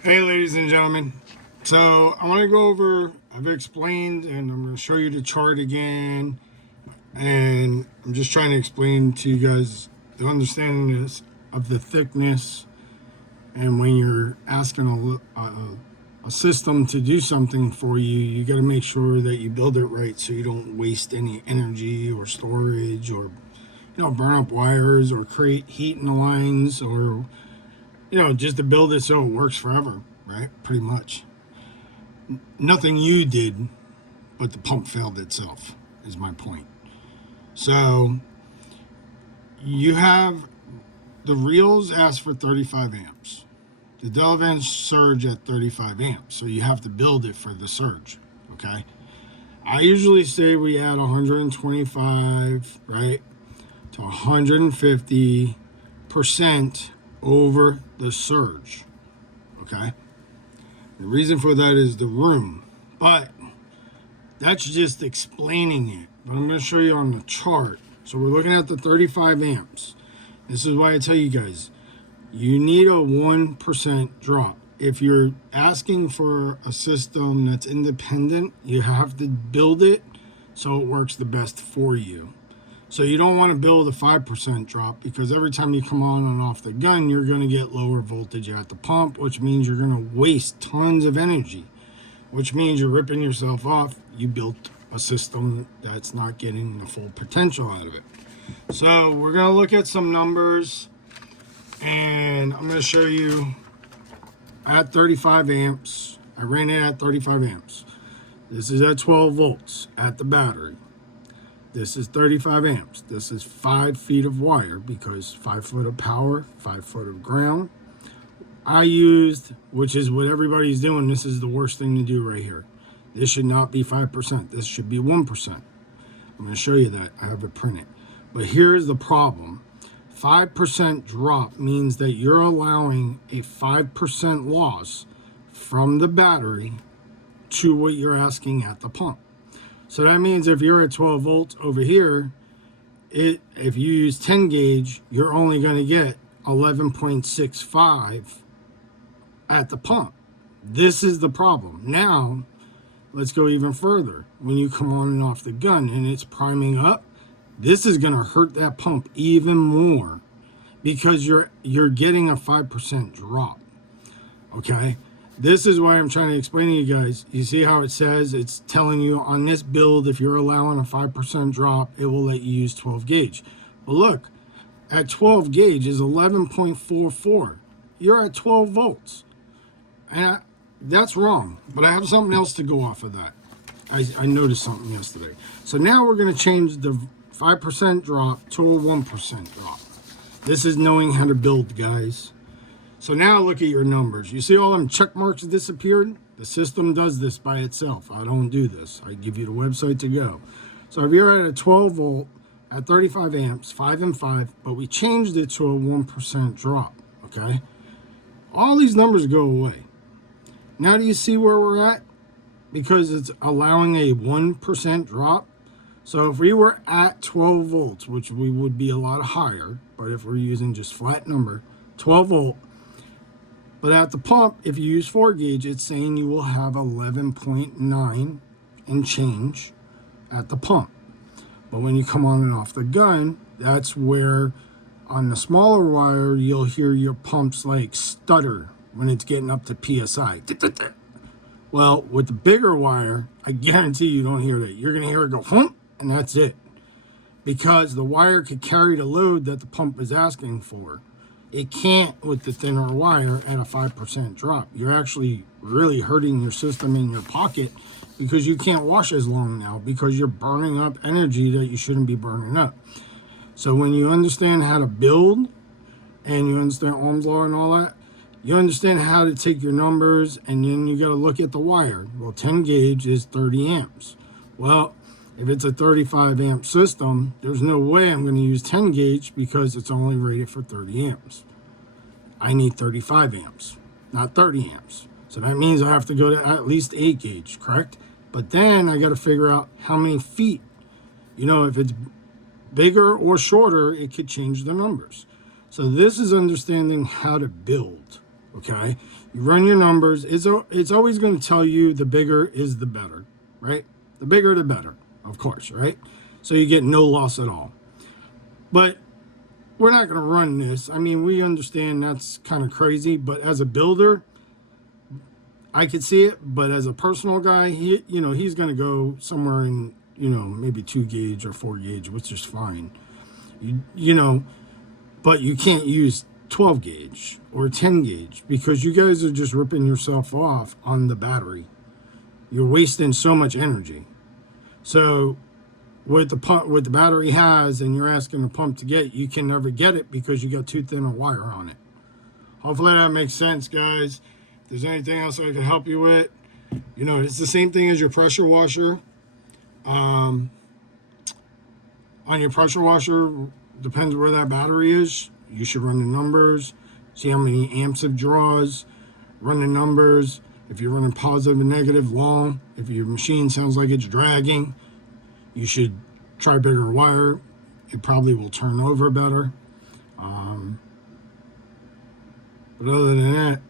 Hey, ladies and gentlemen. So I want to go over, I've explained, and I'm going to show you the chart again. And I'm just trying to explain to you guys the understanding of the thickness. And when you're asking a system to do something for you, you got to make sure that you build it right so you don't waste any energy or storage or, burn up wires or create heat in the lines or, just to build it so it works forever, right? Pretty much. Nothing you did, but the pump failed itself, is my point. So you have the reels ask for 35 amps. The Delavan surge at 35 amps. So you have to build it for the surge. Okay. I usually say we add 125, right, to 150% over the surge. Okay. The reason for that is the room. But that's just explaining it. But I'm going to show you on the chart. So we're looking at the 35 amps. This is why I tell you guys, you need a 1% drop. If you're asking for a system that's independent, you have to build it so it works the best for you. So you don't want to build a 5% drop because every time you come on and off the gun, you're going to get lower voltage at the pump, which means you're going to waste tons of energy, which means you're ripping yourself off. You built a system that's not getting the full potential out of it. So we're going to look at some numbers, and I'm going to show you at 35 amps. I ran it at 35 amps. This is at 12 volts at the battery. This is 35 amps. This is 5 feet of wire because 5 foot of power, 5 foot of ground. I used, which is what everybody's doing, this is the worst thing to do right here. This should not be 5%. This should be 1%. I'm going to show you that. I have it printed. But here's the problem. 5% drop means that you're allowing a 5% loss from the battery to what you're asking at the pump. So that means if you're at 12 volts over here, if you use 10 gauge, you're only going to get 11.65 at the pump. This is the problem. Now, let's go even further. When you come on and off the gun and it's priming up, this is going to hurt that pump even more because you're getting a 5% drop. Okay? This is why I'm trying to explain to you guys. You see how it says it's telling you on this build, if you're allowing a 5% drop, it will let you use 12 gauge. But look, at 12 gauge is 11.44. You're at 12 volts. And that's wrong. But I have something else to go off of that. I noticed something yesterday. So now we're going to change the 5% drop to a 1% drop. This is knowing how to build, guys. So now look at your numbers. You see all them check marks disappeared? The system does this by itself. I don't do this. I give you the website to go. So if you're at a 12 volt at 35 amps, 5 and 5, but we changed it to a 1% drop, okay? All these numbers go away. Now do you see where we're at? Because it's allowing a 1% drop. So if we were at 12 volts, which we would be a lot higher, but if we're using just flat number, 12 volt, but at the pump, if you use 4 gauge, it's saying you will have 11.9 and change at the pump. But when you come on and off the gun, that's where on the smaller wire, you'll hear your pumps like stutter when it's getting up to PSI. Well, with the bigger wire, I guarantee you don't hear that. You're going to hear it go, hump, and that's it. Because the wire could carry the load that the pump is asking for. It can't with the thinner wire at a 5% drop. You're actually really hurting your system in your pocket because you can't wash as long now because you're burning up energy that you shouldn't be burning up. So when you understand how to build and you understand Ohm's law and all that, you understand how to take your numbers and then you got to look at the wire. Well, 10 gauge is 30 amps. Well, if it's a 35 amp system, there's no way I'm going to use 10 gauge because it's only rated for 30 amps. I need 35 amps, not 30 amps. So that means I have to go to at least 8 gauge, correct? But then I got to figure out how many feet. You know, if it's bigger or shorter, it could change the numbers. So this is understanding how to build, Okay, you run your numbers. It's always going to tell you the bigger is the better, right? The bigger the better, of course, right? So you get no loss at all. But we're not going to run this. I mean, we understand that's kind of crazy, but as a builder, I could see it. But as a personal guy, he's going to go somewhere in, maybe 2 gauge or 4 gauge, which is fine. But you can't use 12 gauge or 10 gauge because you guys are just ripping yourself off on the battery. You're wasting so much energy. So what the battery has and you're asking the pump to get, you can never get it because you got too thin a wire on it. Hopefully that makes sense, guys. If there's anything else I can help you with, it's the same thing as your pressure washer. On your pressure washer, depends where that battery is. You should run the numbers, see how many amps it draws, run the numbers. If you're running positive and negative long, if your machine sounds like it's dragging, you should try bigger wire. It probably will turn over better. But other than that,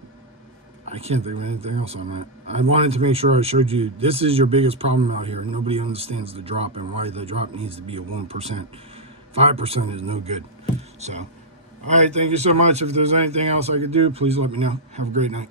I can't think of anything else on that. I wanted to make sure I showed you this is your biggest problem out here. Nobody understands the drop and why the drop needs to be a 1%. 5% is no good. So, all right, thank you so much. If there's anything else I could do, please let me know. Have a great night.